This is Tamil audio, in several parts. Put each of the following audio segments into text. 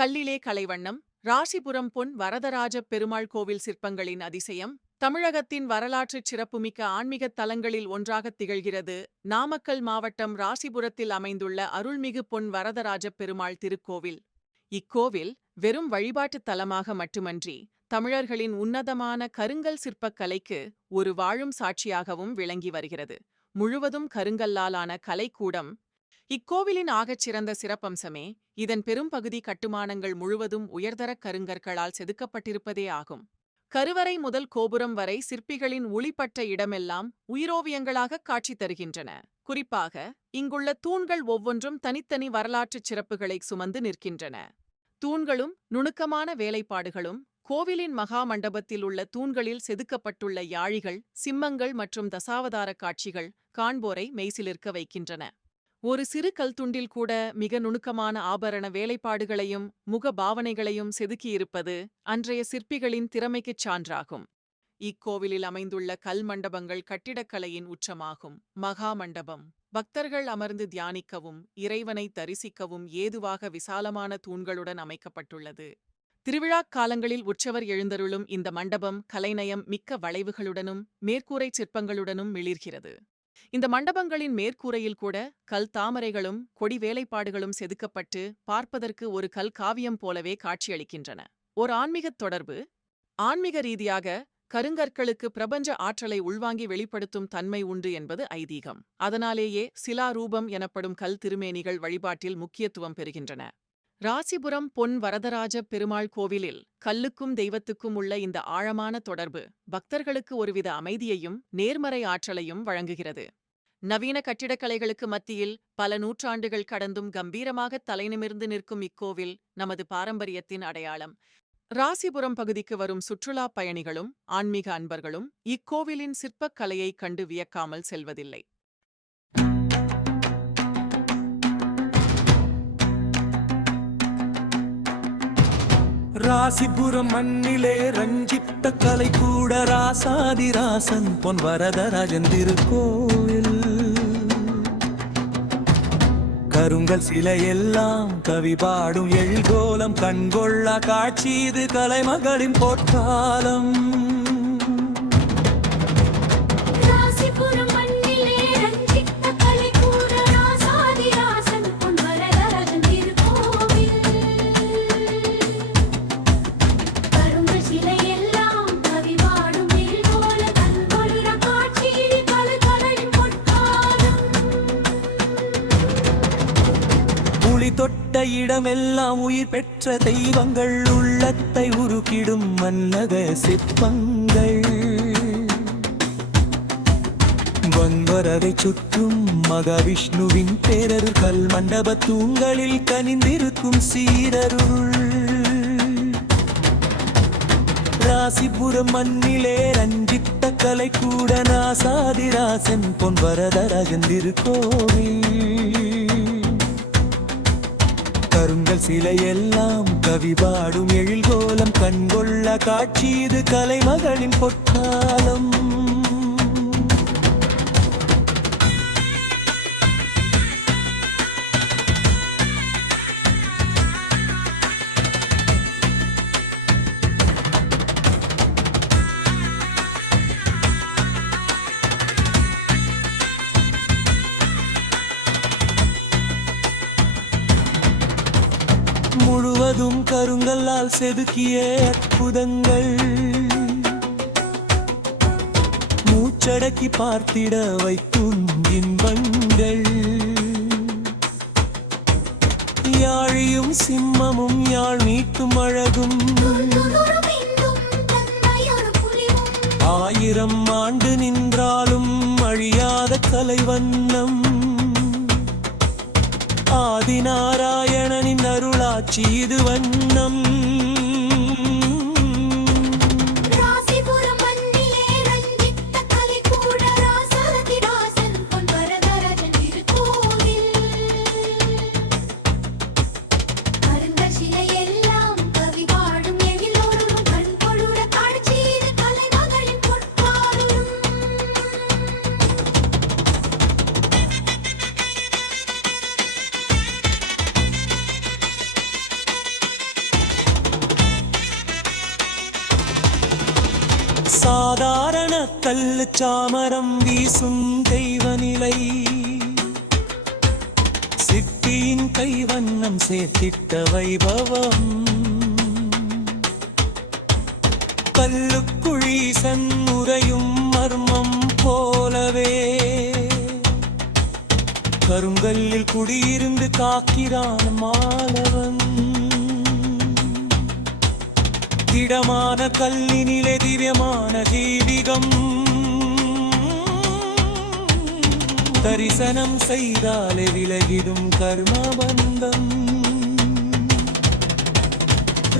கல்லிலே கலைவண்ணம் ராசிபுரம் பொன் வரதராஜ பெருமாள் கோவில் சிற்பங்களின் அதிசயம் தமிழகத்தின் வரலாற்றுச் சிறப்புமிக்க ஆன்மீகத் தலங்களில் ஒன்றாகத் திகழ்கிறது. நாமக்கல் மாவட்டம் ராசிபுரத்தில் அமைந்துள்ள அருள்மிகு பொன் வரதராஜ பெருமாள் திருக்கோவில். இக்கோவில் வெறும் வழிபாட்டுத் தலமாக மட்டுமன்றி தமிழர்களின் உன்னதமான கருங்கல் சிற்பக் கலைக்கு ஒரு வாழும் சாட்சியாகவும் விளங்கி வருகிறது. முழுவதும் கருங்கல்லாலான கலைக்கூடம் இக்கோவிலின் ஆகச் சிறந்த சிறப்பம்சமே இதன் பெரும்பகுதி கட்டுமானங்கள் முழுவதும் உயர்தரக் கருங்கற்களால் செதுக்கப்பட்டிருப்பதே ஆகும். கருவறை முதல் கோபுரம் வரை சிற்பிகளின் ஒளிப்பட்ட இடமெல்லாம் உயிரோவியங்களாக காட்சி தருகின்றன. குறிப்பாக இங்குள்ள தூண்கள் ஒவ்வொன்றும் தனித்தனி வரலாற்றுச் சிறப்புகளை சுமந்து நிற்கின்றன. தூண்களும் நுணுக்கமான வேலைப்பாடுகளும் கோவிலின் மகா மண்டபத்தில் உள்ள தூண்களில் செதுக்கப்பட்டுள்ள யாழிகள் சிம்மங்கள் மற்றும் தசாவதார காட்சிகள் காண்போரை மெய்சிலிருக்க வைக்கின்றன. ஒரு சிறு கல்துண்டில் கூட மிக நுணுக்கமான ஆபரண வேலைப்பாடுகளையும் முக பாவனைகளையும் செதுக்கியிருப்பது அன்றைய சிற்பிகளின் திறமைக்குச் சான்றாகும். இக்கோவிலில் அமைந்துள்ள கல் மண்டபங்கள் கட்டிடக்கலையின் உச்சமாகும். மகா மண்டபம். பக்தர்கள் அமர்ந்து தியானிக்கவும் இறைவனை தரிசிக்கவும் ஏதுவாக விசாலமான தூண்களுடன் அமைக்கப்பட்டுள்ளது. திருவிழாக் காலங்களில் உற்சவர் எழுந்தருளும் இந்த மண்டபம் கலைநயம் மிக்க வளைவுகளுடனும் மேற்கூரைச் சிற்பங்களுடனும் மிளிர்கிறது. இந்த மண்டபங்களின் மேற்கூரையில் கூட கல் தாமரைகளும் கொடி வேலைப்பாடுகளும் செதுக்கப்பட்டு பார்ப்பதற்கு ஒரு கல் காவியம் போலவே காட்சியளிக்கின்றன. ஓர் ஆன்மீகத் தொடர்பு ஆன்மீக ரீதியாக கருங்கற்களுக்கு பிரபஞ்ச ஆற்றலை உள்வாங்கி வெளிப்படுத்தும் தன்மை உண்டு என்பது ஐதீகம். அதனாலேயே சிலா ரூபம் எனப்படும் கல் திருமேனிகள் வழிபாட்டில் முக்கியத்துவம் பெறுகின்றன. ராசிபுரம் பொன் வரதராஜ பெருமாள் கோவிலில் கல்லுக்கும் தெய்வத்துக்கும் உள்ள இந்த ஆழமான தொடர்பு பக்தர்களுக்கு ஒருவித அமைதியையும் நேர்மறை ஆற்றலையும் வழங்குகிறது. நவீன கட்டிடக்கலைகளுக்கு மத்தியில் பல நூற்றாண்டுகள் கடந்தும் கம்பீரமாக தலைநிமிர்ந்து நிற்கும் இக்கோவில் நமது பாரம்பரியத்தின் அடையாளம். ராசிபுரம் பகுதிக்கு வரும் சுற்றுலாப் பயணிகளும் ஆன்மீக அன்பர்களும் இக்கோவிலின் சிற்பக் கலையைக் கண்டு வியக்காமல் செல்வதில்லை. ராசிபுரம் மண்ணிலே ரஞ்சித்த கலை கூட ராசாதி ராசன் பொன் வரதராஜன் திருக்கோவில். கருங்கல் சிலையெல்லாம் கவி பாடும் எழில்கோலம் கண்கொள்ளா காட்சி இது கலைமகளின் பொற்காலம் இடமெல்லாம் உயிர் பெற்ற தெய்வங்கள் உள்ளத்தை உருக்கிடும் மன்னக சிற்பங்கள். வன்வரதை சுற்றும் மகாவிஷ்ணுவின் பேரரு கல் மண்டப தூண்களில் கனிந்திருக்கும் சீரருள். ராசிபுரம் மண்ணிலே ரஞ்சித்த கலை கூட நாசாதிராசன் பொன் வரதராஜன் திருக்கோவில். கருங்கல் சிலையெல்லாம் கவி பாடும் எழில்கோலம் கண்கொள்ள காட்சி இது கலைமகளின் பொற்காலம். முழுவதும் கருங்கல்லால் செதுக்கிய அற்புதங்கள். மூச்சடக்கி பார்த்திட வைக்கும் இன்பங்கள். யாழியும் சிம்மமும் யாழ் நீட்டும் அழகும். ஆயிரம் ஆண்டு நின்றாலும் அழியாத கலை வண்ணம் ஆதிநாராயணனின் அருளாட்சி இது வண்ணம். கல்லு சாமரம் வீசும் தெய்வ நிலை சித்தியின் கைவண்ணம் சேர்த்திட்ட வைபவம். கல்லுக்குழி சன்முறையும் மர்மம் போலவே. கருங்கல்லில் குடியிருந்து காக்கிறான் மாலவன் திடமான கல்லினிலே திவ்யமான தீபிகம் தரிசனம் செய்தாலே விலகிடும் கர்மபந்தம்.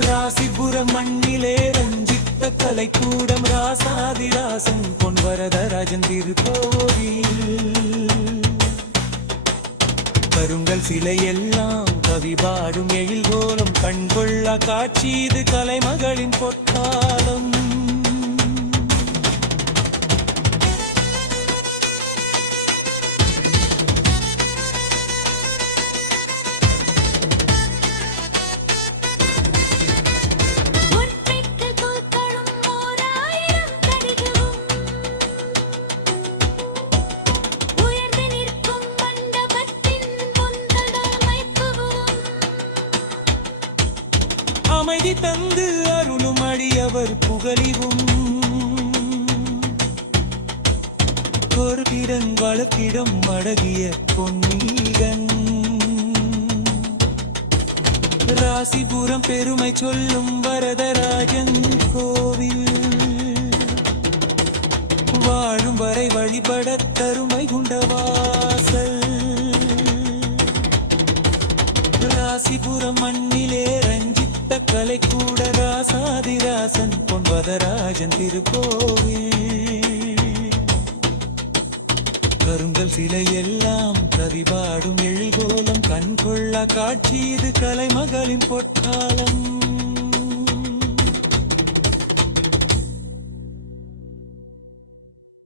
ராசிபுரம் மண்ணிலே ரஞ்சித்த கலைக்கூடம் ராசாதிராசன் பொன் வரதராஜன் திருக்கோவில். கருங்கல் சிலையெல்லாம் எல்லாம் கவி பாடும் எழில்கோலம் கண்கொள்ள காட்சி இது கலைமகளின் பொற்காலம். அமைதி தந்து அருளும் அடியவர் புகழிவும். பொறுப்பிடம் வளர்த்திடம் அடகிய பொன்னீகன். ராசிபுரம் பெருமை சொல்லும் வரதராஜன் கோவில். வாழும் வரை வழிபட தருமை குண்டவாசல் ராசிபுரம் மண் கலை கூட ராசாதிராசன் பொன்வதராஜன் திருக்கோவில். கருங்கல் சிலை எல்லாம் கவிபாடும் எழுகோலம் கண் கொள்ள காட்சி இது கலைமகளின் பொற்காலம்.